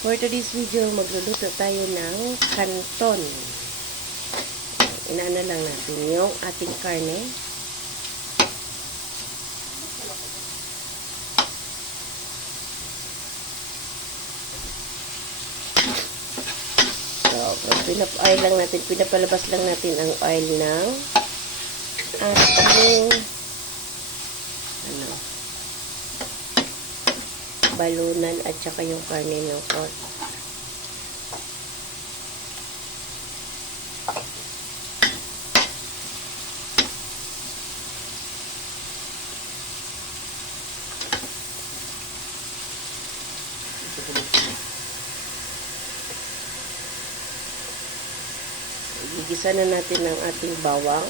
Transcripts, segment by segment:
For today's video, magluluto tayo ng canton. Inaano lang natin yung ating karne. So, oil lang natin, pinapalabas lang natin ang oil ng ating balunan at saka yung karne ng pork. Gigisa na natin ang ating bawang.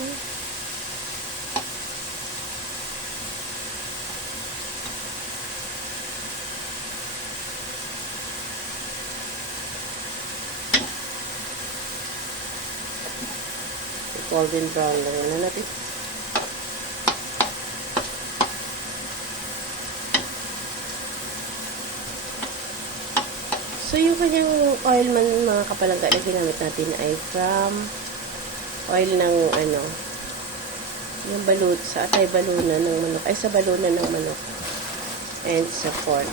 Golden brown lang na natin. So, yung kanyang oil man, mga kapalangga na ginamit natin ay from oil ng yung balut, sa atay balunan ng manok, ay sa balunan ng manok and sa pork.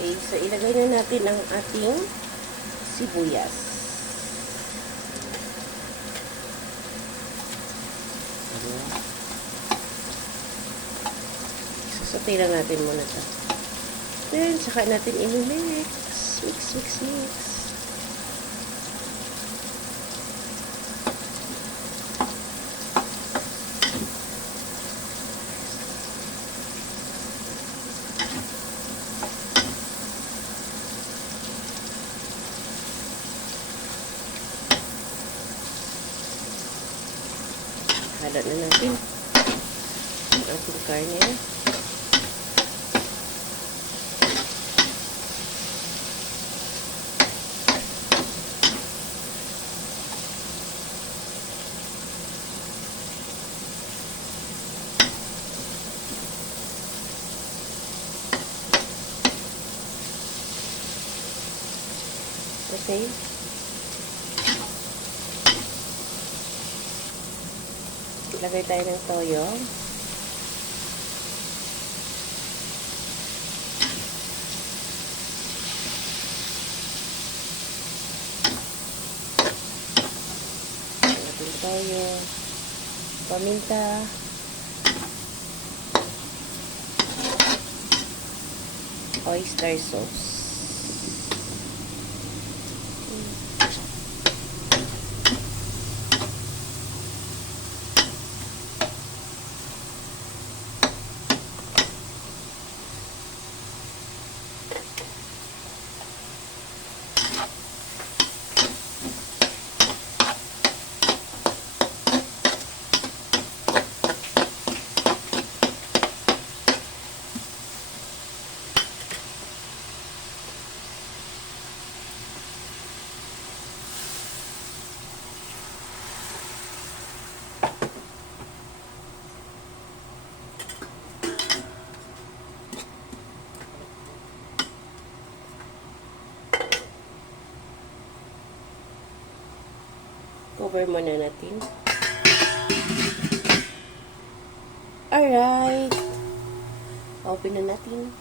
Okay, so ilagay na natin ang ating sibuyas. Sasatay lang natin muna ito. Then, saka natin i-mix. Mix. Halat na natin ang ating karne. Okay. Lagay tayo ng toyo. Lagay toyo. Paminta. Oyster sauce. Cover muna natin. Alright. Open na natin.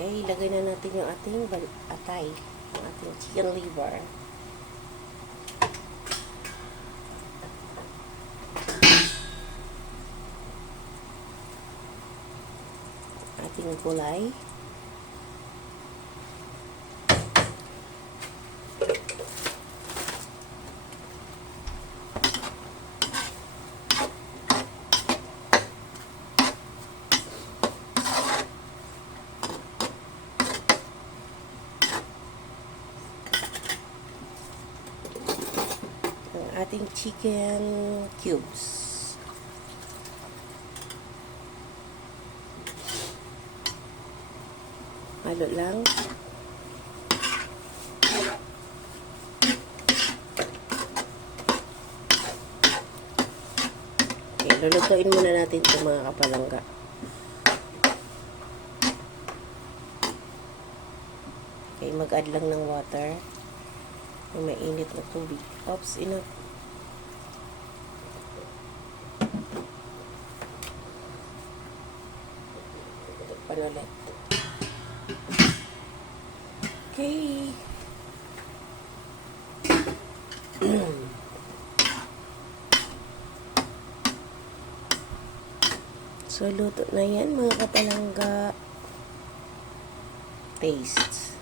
Okay, ilagay na natin yung ating atay, yung ating chicken liver. Ating gulay. ating chicken cubes. Halo lang. Okay, lulutuin muna natin itong mga kapalangga. Okay, mag-add lang ng water. May mainit na tubig. Oops, enough. Ito pa ulit. Okay. So, luto na yan mga kapalangga. Taste.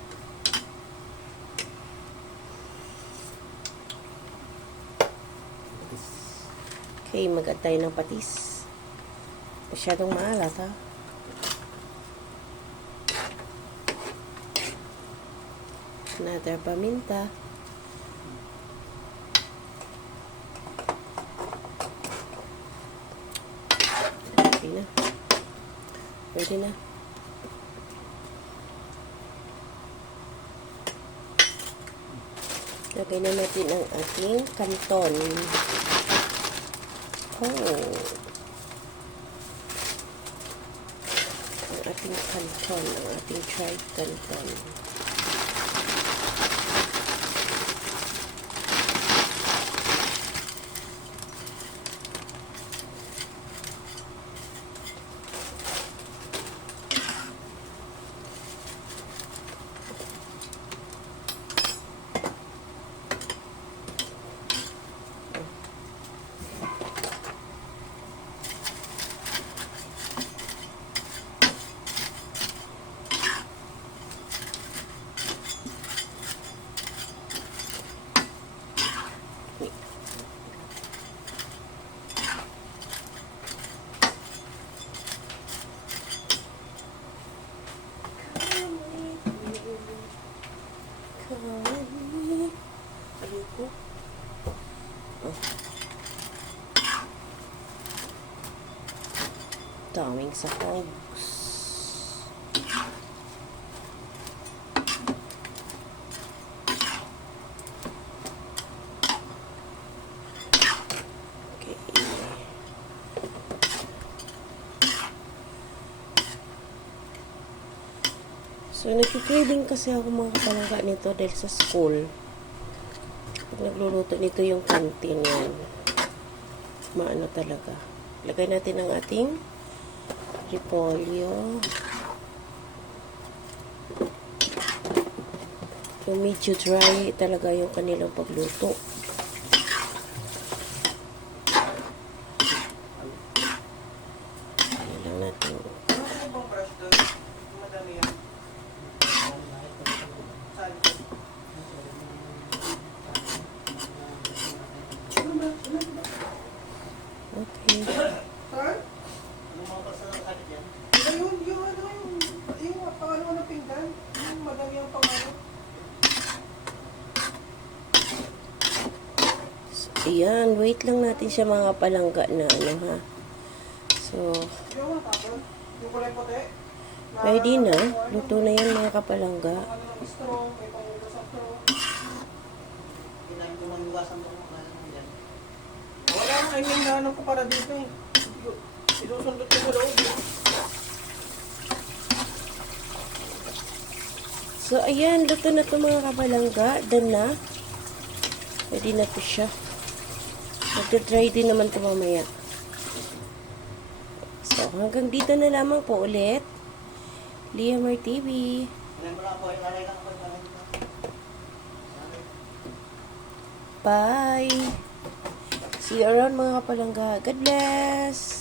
Okay, mag-add tayo ng patis. Masyadong maalat, ha? Another paminta. Okay na. Pwede na. Lagay na natin ang ating canton. Oh. Ang ating canton. Ang ating tried canton. Ayoko. Oh. Daming sahogs. Okay. So, nagki-craving kasi ako mga kapalangga nito dahil sa school. Pag nagluluto nito yung canteen yan. Maano talaga. Lagay natin ang ating repolyo. Yung medyo dry talaga yung kanilang pagluto. Ayan lang natin. Okay. Sir? Yung pangano ng pinggan, yung madami ang pangano. So, ayan, wait lang natin siya mga palangga na ano ha. So, Yung tapos, yung kulay puti. ready na. Luto na yan mga kapalangga. Ano ng straw, may pangugas ang straw. Wala mo, I mean, ano ko para dito eh. Isusundot ko sa loob. So, ayan, luto na ito mga kapalangga. Done na. Ready na to siya. Magdadry din naman ito mamaya. So, hanggang dito na lamang po ulit. Liamar TV. Bye! See you around mga kapalangga. God bless!